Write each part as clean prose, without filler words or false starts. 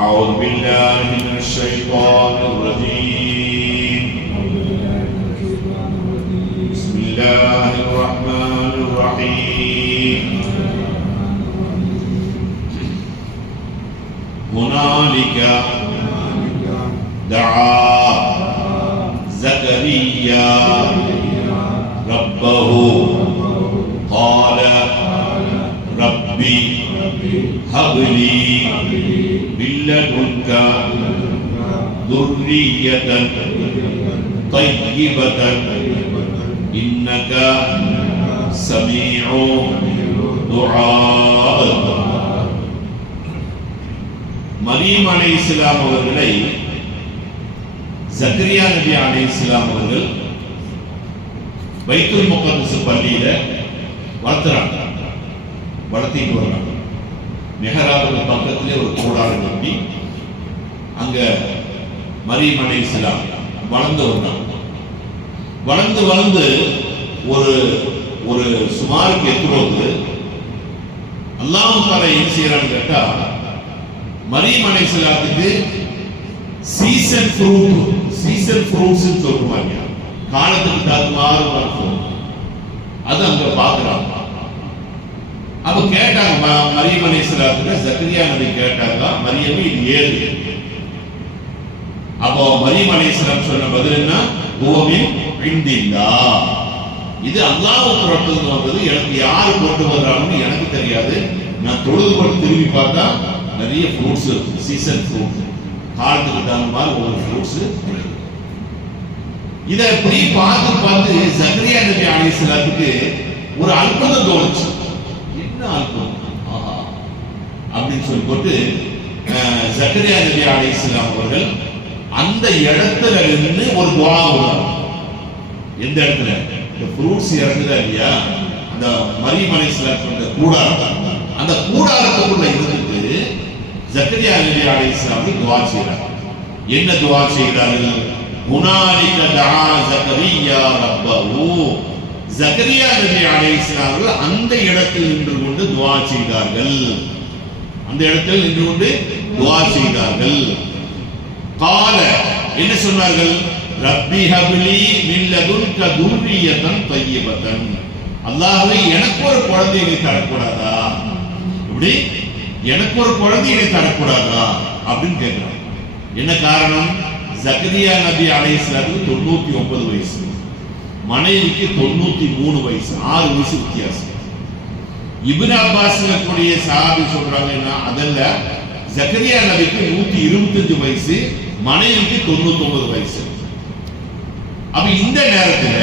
أعوذ بالله من الشيطان الرجيم بسم الله الرحمن الرحيم هنالك دعا زكريا ربه قال ربي هب لي من لدنك ذرية طيبة إنك سميع دعاء. மரியம் அலைஹிஸ்ஸலாம் அவர்களை ஜக்கரியா நபி அலைஹிஸ்ஸலாம் அவர்கள் பைத்துல் முகத்தஸ் பள்ளியில வளர்த்திட்டு வர்றாங்க. மெஹராபுக்கு பக்கத்திலே ஒரு கூடாரம் கட்டி அங்க மரியம் அலைஹிஸ்ஸலாம் வளர்ந்து வந்தாங்க. வளர்ந்து ஒரு ஒரு சுமாருக்கு எத்துறது அல்லாஹ் தஆலா என்ன செய்யறான்னு கேட்டா, மரியம் அலைஹிஸ்ஸலாத்துக்கு சீசன் ஃப்ரூட்ஸ் சொல்லுவாங்க, காலத்துக்கு தகுமாறு வரும். அது அங்க பாக்குறாங்க. அப்ப கேட்டாங்க மரியம் அலைஹிஸ்ஸலாத்துக்கு, ஜக்கரியா நபி கேட்டாங்க, மரியமே இது ஏது? அப்போ மரியம் அலைஹிஸ்ஸலாம் சொன்ன பதில் என்ன? ஹுவமின் இன்டில்லாஹ், இது அல்லாஹ் புறத்திலிருந்து வந்தது. எனக்கு யாரு கொண்டு வர்றாங்கன்னு எனக்கு தெரியாது. நான் தொழுது கொண்டு திரும்பி பார்த்தா நிறைய ஃப்ரூட்ஸ் இருக்கு, சீசன் ஃப்ரூட், காலத்துக்கு தகுந்த மாதிரி ஒவ்வொரு ஃப்ரூட்ஸ். இதை இப்படி பார்த்து ஜக்கரியா நபி அலைஹிஸ்ஸலாத்துக்கு ஒரு அற்புதம் தோணுச்சு. என்ன அற்புதம் அப்படின்னு சொல்லி போட்டு ஜக்கரியா நபி அலைஹிஸ்ஸலாம் அவர்கள் அந்த இடத்துல இருந்து ஒரு துஆ ஓதுறாங்க. எந்த இடத்துல இந்த ஃப்ரூட்ஸ் இறங்குதா இல்லையா, அந்த மரியம் அலைஹிஸ்ஸலாம் சொன்ன கூடாரம், அந்த கூடாரத்துக்குள்ள இருந்துட்டு ஜக்கரியா நபி அலைஹிஸ்ஸலாம் துஆ செய்றாங்க. என்ன துஆ செய்றார்கள்? ஹுனாலிக தஆ ஜக்கரியா ரப்பஹு, ஜக்கரியா நபி அலைஹிஸ்ஸலாம் அந்த இடத்தில் நின்று கொண்டு துஆ செய்தார்கள். அந்த இடத்தில் நின்று கொண்டு துஆ செய்தார்கள். قال என்ன சொன்னார்கள்? ரப்பி ஹப்லி மின் லதுன்க துர்ரியத்தன் தய்யிபத்தன், அல்லாஹ்வே எனக்கு ஒரு குழந்தையை நீ தரக்கூடாதா? இப்படி எனக்கு ஒரு குழந்தையை நீ தரக்கூடாதா அப்படின்னு கேட்கிறான். என்ன காரணம்? ஜக்கரியா நபி அலைஹிஸ்ஸலாத்துக்கு 99 வயசு, மனைவிக்கு 93 வயசு, 6 வயசு வித்தியாசம். இப்னு அப்பாஸ் கூடிய சஹாபி சொல்றாங்கன்னா அதல்ல, ஜக்கரியா நபிக்கு 125 வயசு, மனைவிக்கு 99 வயசு. அப்ப இந்த நேரத்துல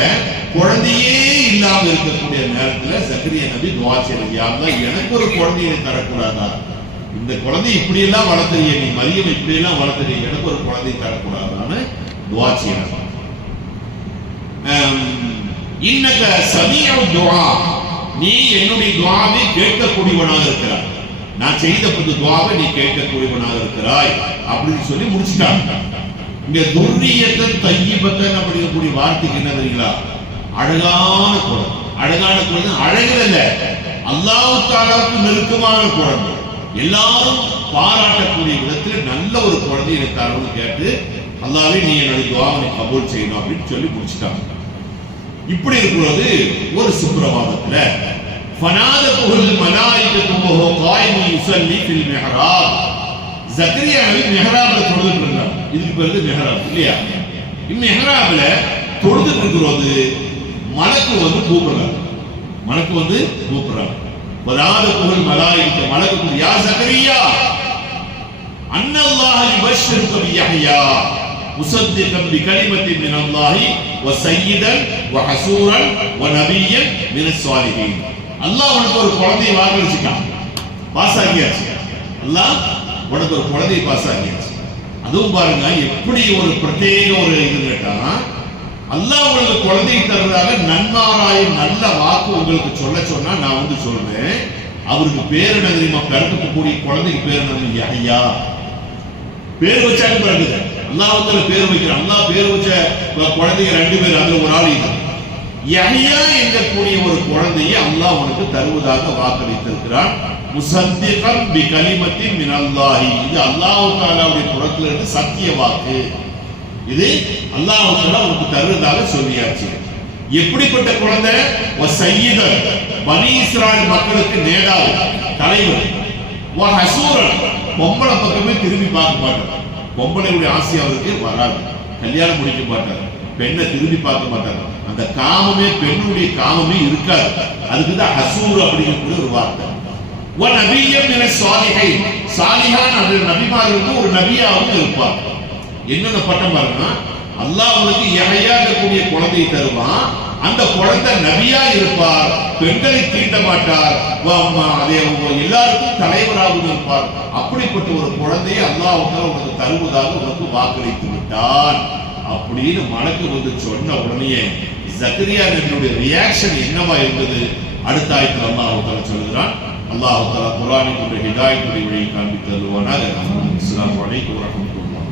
குழந்தையே இல்லாம இருக்கக்கூடிய நேரத்துல ஜக்கரியா நபி துஆ செய்றாங்க, எனக்கு ஒரு குழந்தையை தரக்கூடாதா? இந்த குழந்தை இப்படி எல்லாம் வளர்த்தறிய, நீ மரியம் இப்படி எல்லாம் வளர்த்தறிய, எனக்கு ஒரு குழந்தை தரக்கூடாதான்னு துஆ செய்றாங்க. இன்னக சமீஉ துஆ, நீ என்னுடைய துஆவை கேட்கக்கூடியவனாக இருக்கிறாய், நான் செய்த துஆவை நீ கேட்கக்கூடியவனாக இருக்கிறாய் அப்படின்னு சொல்லி முடிச்சுட்டாங்க. இங்க துர்ரியத்தன் தய்யிபத்தன் அப்படிங்கக்கூடிய வார்த்தைக்கு என்ன தெரியுங்களா? அழகான குழந்தை. அழகான குழந்தை அழகில் அல்லாஹ் தஆலாவுக்கு நெருக்கமான குழந்தை, எல்லாரும் பாராட்டக்கூடிய விதத்தில் நல்ல ஒரு குழந்தையை தரணும்னு கேட்டு, அல்லாஹ்வே நீ என்னுடைய துஆவை கபூல் செய்யணும் அப்படின்னு சொல்லி முடிச்சுட்டாங்க. இப்படி இருக்கிறது ஒரு சுப்ரபாதத்துல ஃபனாதத்துல் மலாயிகத்து வஹு காயிமுன் யுஸல்லி ஃபில் மிஹ்ராப், ஜக்கரியா நபி மிஹ்ராப்ல தொழுதுட்டு இருந்தார். இதுக்கு பேரு மிஹ்ராப் இல்லையா? இந்த மிஹ்ராப்ல தொழுதுட்டு இருக்கிறது மலக்கு வந்து கூப்பிடுறாங்க. ஃபனாதத்துல் மலாயிகத்து, மலக்கு யா ஜக்கரியா அன்னல்லாஹ யுபஷ்ஷிருக பியஹ்யா முஸத்திகன் பிகலிமத்தின் மினல்லாஹி வ ஸய்யிதன் வ ஹஸூரன் வ நபிய்யன் மினஸ் ஸாலிஹீன். அல்லாஹ் உனக்கு ஒரு குழந்தையை வாக்களிச்சிட்டான், பாஸ் ஆகியாச்சு. அல்லாஹ் உனக்கு ஒரு குழந்தையை பாஸ் ஆகியாச்சு. அதுவும் பாருங்க எப்படி ஒரு பிரத்யேக ஒரு இது கேட்டா, அல்லாஹ் உங்களுக்கு குழந்தையை தருவதாக நன்மாராயம் நல்ல வாக்கு உங்களுக்கு சொல்ல சொன்னா நான் வந்து சொல்றேன். அவருக்கு பேர் என்ன தெரியுமா? பிறக்கக்கூடிய குழந்தைக்கு பேர் என்ன? யஹ்யா. பேர் வச்சாலும் பிறகுது அல்லாஹ்வுல பேர் வைக்கிறான். அல்லாஹ் பேர் வச்ச குழந்தைங்க 2 பேர், அதுல ஒரு ஆள் இது. யஹ்யா என்கக்கூடிய ஒரு குழந்தையை அல்லாஹ் உனக்கு தருவதாக வாக்களித்திருக்கிறான். முஸத்திகன் பிகலிமத்தின் மினல்லாஹி, இது அல்லாஹ் தஆலாவுடைய புறத்துல இருந்து சத்திய வாக்கு, இது அல்லாஹ் தஆலா உங்களுக்கு தருவதாக சொல்லியாச்சு. எப்படிப்பட்ட குழந்தை? வஸய்யிதன், பனி இஸ்ராயல் மக்களுக்கு நேதாவு, தலைவர். வஹசூரன், பொம்பளை பக்கமே திரும்பி பார்க்க மாட்டார், பொம்பளையுடைய ஆசை அவருக்கு வராது, கல்யாணம் முடிக்க மாட்டார், பெண்ணை திரும்பி பார்க்க மாட்டார், அந்த காமமே பெண்ணுடைய காமமே இருக்காது. அதுக்குதான் ஹசூர் அப்படிங்கக்கூடிய ஒரு வார்த்தை. நபியம் என சாலிஹை, சாலிஹான் நபிமார்களுக்கு ஒரு நபியாவும் இருப்பார். என்னென்ன பட்டம் பாருங்க, அல்லாஹ் உங்களுக்கு யஹ்யாக்கூடிய குழந்தையை தருவான், அந்த குழந்தை நபியா இருப்பார், பெண்களை தீண்ட மாட்டார், அதே எல்லாருக்கும் தலைவராகவும் இருப்பார். அப்படிப்பட்ட ஒரு குழந்தையை அல்லாஹ் உங்களுக்கு தருவதாக உங்களுக்கு வாக்களித்து விட்டான் அப்படின்னு மலக்கு வந்து சொன்ன உடனே ஜக்கரியா நபியுடைய ரியாக்ஷன் என்னவா இருந்தது? அடுத்த ஆயத்தில் அல்லாஹ் தஆலா சொல்கிறான். அல்லாஹ் தஆலா குர்ஆனின் ஹிதாயத்துடைய வழியை காண்பித்து தருவானாக. அஸ்ஸலாமு அலைக்கும் வரஹ்மத்துல்லாஹ்.